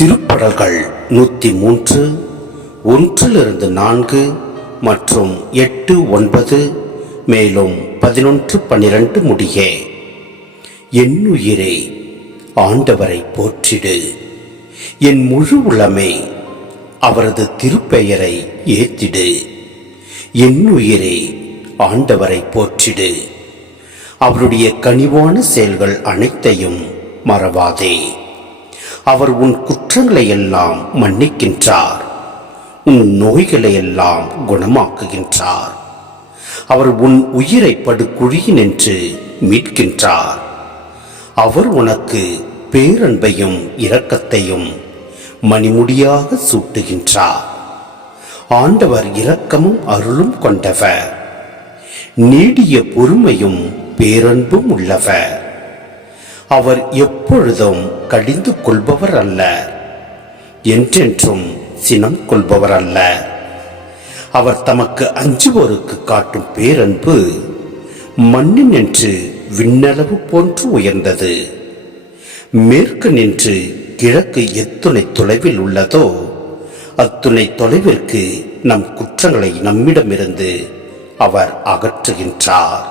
திருப்படல்கள் 103 1-4 மற்றும் 8-9 மேலும் 11-12 முடிய. என்னுயிரே ஆண்டவரை போற்றிடு, என் முழு உளமே அவரது திருப்பெயரை ஏத்திடு. என்னுயிரே ஆண்டவரை போற்றிடு, அவருடைய கனிவான செயல்கள் அனைத்தையும் மறவாதே. அவர் உன் குற்றங்களை எல்லாம் மன்னிக்கின்றார், உன் நோய்களை எல்லாம் குணமாக்குகின்றார். அவர் உன் உயிரை படுகுழியினின்று மீட்கின்றார். அவர் உனக்கு பேரன்பையும் இரக்கத்தையும் மணிமுடியாக சூட்டுகின்றார். ஆண்டவர் இரக்கமும் அருளும் கொண்டவர், நீடிய பொறுமையும் பேரன்பும் உள்ளவர். அவர் எப்பொழுதும் கடிந்து கொள்பவர் அல்ல, என்றென்றும் சினம் கொள்பவர் அல்ல. அவர் தமக்கு அஞ்சுவோருக்கு காட்டும் பேரன்பு மண்ணின் நின்று விண்ணளவு போன்று உயர்ந்தது. மேற்கு நின்று கிழக்கு எத்துணை தொலைவில் உள்ளதோ அத்துணை தொலைவிற்கு நம் குற்றங்களை நம்மிடமிருந்து அவர் அகற்றுகின்றார்.